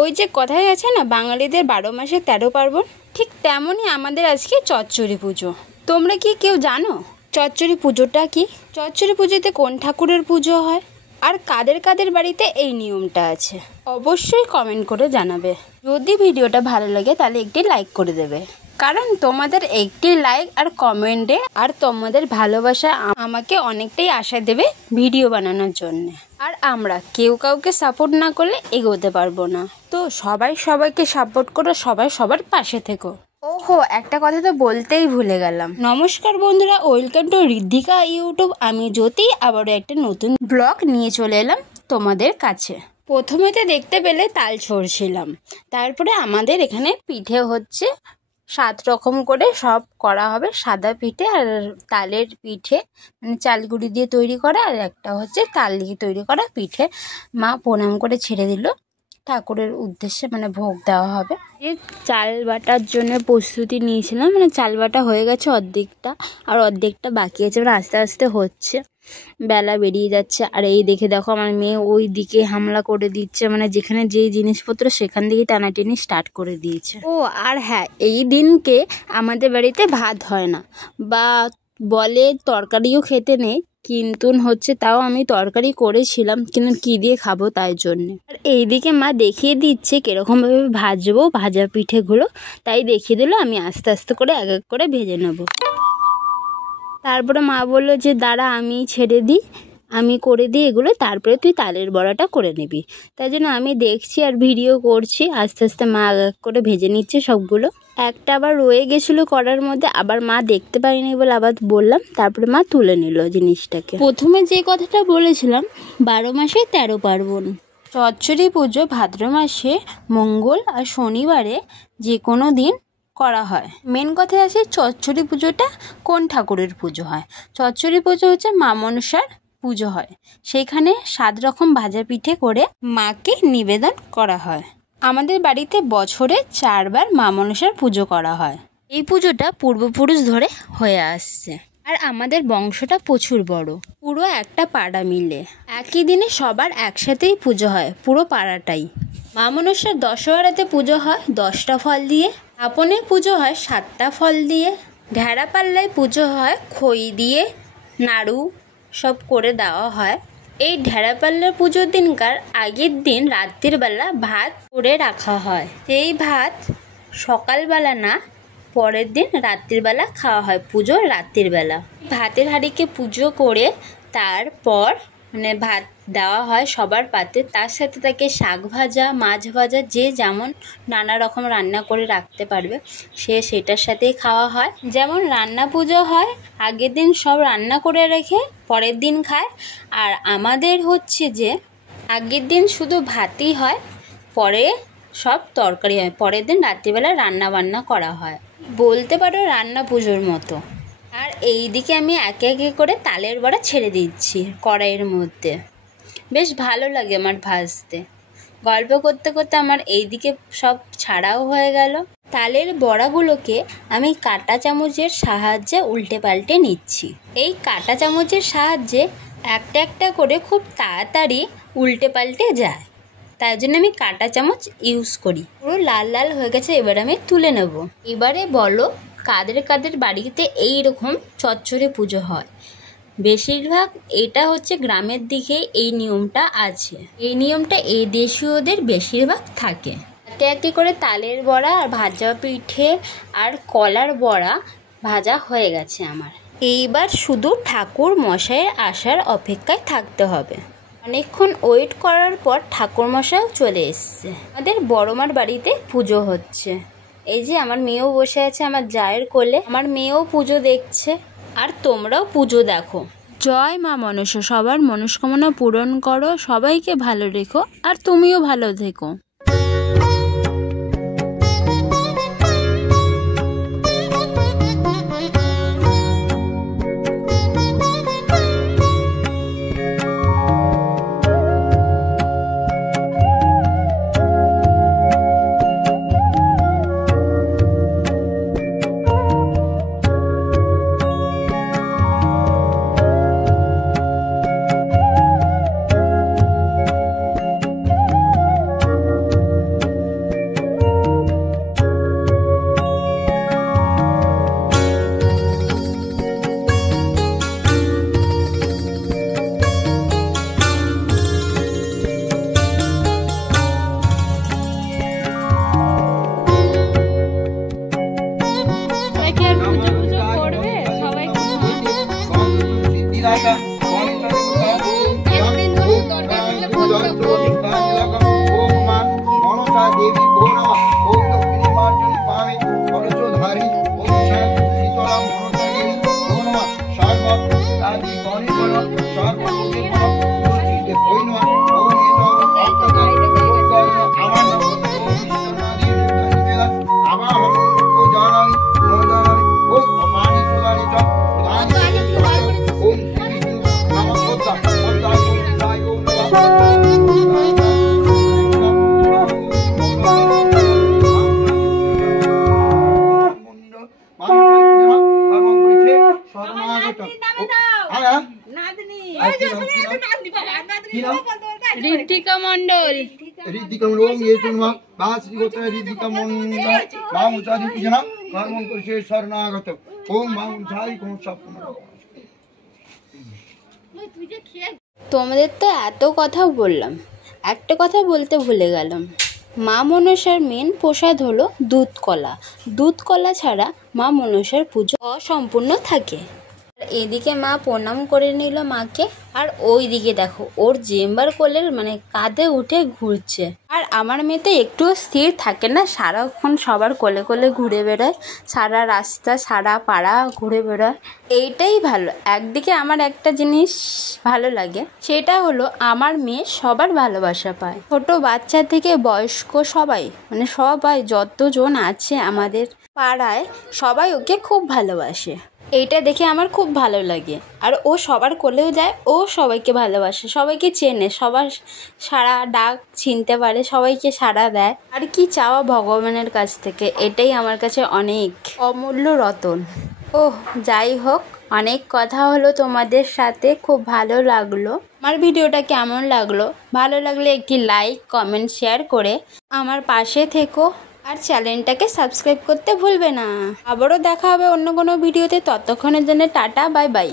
ওই যে কথাই আছে না, বাঙালিদের 12 মাসে 13 পার্বণ, ঠিক তেমনই আমাদের আজকে চচ্চড়ি পুজো। তোমরা কি কেউ জানো চচ্চড়ি পুজোটা কি? চচ্চড়ি পুজোতে কোন ঠাকুরের পুজো হয় আর কাদের কাদের বাড়িতে এই নিয়মটা আছে? অবশ্যই কমেন্ট করে জানাবে। যদি ভিডিওটা ভালো লাগে তাহলে একটি লাইক করে দেবে, কারণ তোমাদের একটি লাইক আর কমেন্টে আর তোমাদের ভালোবাসা আমাকে অনেকটাই আশা দেবে ভিডিও বানানোর জন্য। আর আমরা কেউ কাউকে সাপোর্ট না করলে এগোতে পারবো না। তো সবাই সবাইকে সাপোর্ট করো, সবাই সবার পাশে থেকো। ওহো, একটা কথা তো বলতেই ভুলে গেলাম। নমস্কার বন্ধুরা, ওয়েলকাম টু ঋদ্ধিকা ইউটিউব। আমি জ্যোতি আবারও একটা নতুন ব্লগ নিয়ে চলে এলাম তোমাদের কাছে। প্রথমেতে দেখতে পেলে তাল ছড়ছিলাম, তারপরে আমাদের এখানে পিঠে হচ্ছে 7 রকম করে সব করা হবে। সাদা পিঠে আর তালের পিঠে, মানে চালগুড়ি দিয়ে তৈরি করা, আর একটা হচ্ছে তাল দিয়ে তৈরি করা পিঠে। মা প্রণাম করে ছেড়ে দিল ঠাকুরের উদ্দেশ্যে, মানে ভোগ দেওয়া হবে। এই চাল বাটার জন্য প্রস্তুতি নিয়েছিলাম, মানে চাল বাটা হয়ে গেছে অর্ধেকটা, আর অর্ধেকটা বাকি আছে, মানে আস্তে আস্তে হচ্ছে। বেলা বেরিয়ে যাচ্ছে, আর এই দেখো আমার মেয়ে ওই দিকে হামলা করে দিচ্ছে, মানে যেখানে যেই জিনিসপত্র সেখান থেকে টানাটানি স্টার্ট করে দিয়েছে। ও আর হ্যাঁ, এই দিনকে আমাদের বাড়িতে ভাত হয় না, বা বলে তরকারিও খেতে নেই, কিন্তু হচ্ছে তাও আমি তরকারি করেছিলাম, কিন্তু কী দিয়ে খাবো তাই জন্যে। আর এইদিকে মা দেখিয়ে দিচ্ছে কীরকমভাবে ভাজবো ভাজা পিঠেগুলো, তাই দেখিয়ে দিল। আমি আস্তে আস্তে করে এক এক করে ভেজে নেব। তারপরে মা বললো যে দাঁড়া আমি ছেড়ে দিই, আমি করে দিই এগুলো, তারপরে তুই তালের বড়াটা করে নিবি। তাই জন্য আমি দেখছি আর ভিডিও করছি। আস্তে আস্তে মা এক এক করে ভেজে নিচ্ছে সবগুলো। একটা আবার রয়ে গেছিলো করার মধ্যে, আবার মা দেখতে পারিনি বলে আবার বললাম, তারপরে মা তুলে নিল জিনিসটাকে। প্রথমে যে কথাটা বলেছিলাম 12 মাসে 13 পার্বণ, চচ্চড়ি পুজো ভাদ্র মাসে মঙ্গল আর শনিবারে যে কোনো দিন করা হয়। মেন কথা আছে চচ্চড়ি পুজোটা কোন ঠাকুরের পুজো হয়। চচ্চড়ি পুজো হচ্ছে মা মনসার পুজো হয়, সেইখানে 7 রকম ভাজা পিঠে করে মাকে নিবেদন করা হয়। আমাদের বাড়িতে বছরে 4 বার মা মনসার পুজো করা হয়। এই পুজোটা পূর্বপুরুষ ধরে হয়ে আসছে, আর আমাদের বংশটা প্রচুর বড়, পুরো একটা পাড়া মিলে একই দিনে সবার একসাথেই পুজো হয়, পুরো পাড়াটাই। মা মনসার দশহরাতে পুজো হয় 10টা ফল দিয়ে, আপনে পুজো হয় 7টা ফল দিয়ে, ঢেড়া পাল্লায় পুজো হয় খই দিয়ে, নাড়ু সব করে দেওয়া হয়। এই ঢেড়া পাল্লার পুজোর দিনকার আগের দিন রাত্রির বেলা ভাত করে রাখা হয়। এই ভাত সকালবেলা না, পরের দিন রাত্রিবেলা খাওয়া হয়, পুজোর রাত্রির বেলা। ভাতের হাঁড়িকে পুজো করে তারপর মানে ভাত দেওয়া হয় সবার পাতে, তার সাথে থাকে শাক ভাজা, মাছ ভাজা, যে যেমন নানা রকম রান্না করে রাখতে পারবে সেটার সাথেই খাওয়া হয়। যেমন রান্না পুজো হয় আগের দিন সব রান্না করে রেখে পরের দিন খায়, আর আমাদের হচ্ছে যে আগের দিন শুধু ভাতই হয়, পরে সব তরকারি হয়, পরের দিন রাত্রিবেলা রান্না বান্না করা হয়, বলতে পারো রান্না পুজোর মতো। আর এই দিকে আমি একে একে করে তালের বড়া ছেড়ে দিচ্ছি কড়াইয়ের মধ্যে, বেশ ভালো লাগে আমার ভাজতে। গল্প করতে করতে আমার এই দিকে সব ছাড়াও হয়ে গেল। তালের বড়াগুলোকে আমি কাঁটা চামচের সাহায্যে উল্টে পাল্টে নিচ্ছি। এই কাঁটা চামচের সাহায্যে একটা একটা করে খুব তাড়াতাড়ি উল্টে পাল্টে যায়, তাই জন্য আমি কাঁটা চামচ ইউজ করি। পুরো লাল লাল হয়ে গেছে, এবার আমি তুলে নেব। এবারে বলো কাদের কাদের বাড়িতে এই রকম চচ্চড়ি পুজো হয়। বেশিরভাগ এটা হচ্ছে গ্রামের দিকে এই নিয়মটা আছে, এই নিয়মটা এই দেশীয়দের বেশিরভাগ থাকে। একে একে করে তালের বড়া আর ভাজা পিঠে আর কলার বড়া ভাজা হয়ে গেছে আমার। এইবার শুধু ঠাকুর মশাইয়ের আসার অপেক্ষায় থাকতে হবে। অনেকক্ষণ ওয়েট করার পর ঠাকুর মশাইও চলে এসছে। আমাদের বড়মার বাড়িতে পুজো হচ্ছে। এই যে আমার মেয়েও বসে আছে আমার জায়ের কোলে, আমার মেয়েও পুজো দেখছে, আর তোমরাও পুজো দেখো। জয় মা মনসা, সবার মনস্কামনা পূরণ করো, সবাইকে ভালো রেখো, আর তুমিও ভালো থেকো। ঋদ্ধিকা মণ্ডল। ঋদ্ধিকা মণ্ডল ওম ইয়েচুনমা বাসি গোত্র ঋদ্ধিকা মণ্ডল মামুচারি পূজনা কর্মং করছে শরণাগত ওম মামুচারি কোন সব। তোমাদের তো এত কথা বললাম, একটা কথা বলতে ভুলে গেলাম। মা মনসার মেন প্রসাদ হলো দুধ কলা। দুধ কলা ছাড়া মা মনসার পুজো অসম্পূর্ণ থাকে। এদিকে মা প্রণাম করে নিল মাকে, আর ওইদিকে দেখো ওর চেম্বার কোলের মানে কাঁধে উঠে ঘুরছে। আর আমার মেয়ে তো একটুও স্থির থাকে না, সারাক্ষণ সবার কোলে কোলে ঘুরে বেড়ায়, সারা রাস্তা সারা পাড়া ঘুরে বেড়ায়। এইটাই ভালো। একদিকে আমার একটা জিনিস ভালো লাগে, সেটা হলো আমার মেয়ে সবার ভালোবাসা পায়, ছোট বাচ্চা থেকে বয়স্ক সবাই, মানে সবাই যতজন আছে আমাদের পাড়ায় সবাই ওকে খুব ভালোবাসে। এইটা দেখে আমার খুব ভালো লাগে। আর ও সবার কোলেও যায়, ও সবাইকে ভালোবাসে, সবাইকে চেনে, সবার সারা ডাক চিনতে পারে, সবাইকে সাড়া দেয়। আর কি চাওয়া ভগবানের কাছ থেকে, এটাই আমার কাছে অনেক অমূল্য রতন। ওহ, যাই হোক, অনেক কথা হলো তোমাদের সাথে, খুব ভালো লাগলো। আমার ভিডিওটা কেমন লাগলো, ভালো লাগলে একটি লাইক কমেন্ট শেয়ার করে আমার পাশে থেকো, আর চ্যানেলটাকে সাবস্ক্রাইব করতে ভুলবে না। আবারও দেখা হবে অন্য কোনো ভিডিওতে, ততক্ষণের জন্য টাটা, বাই বাই।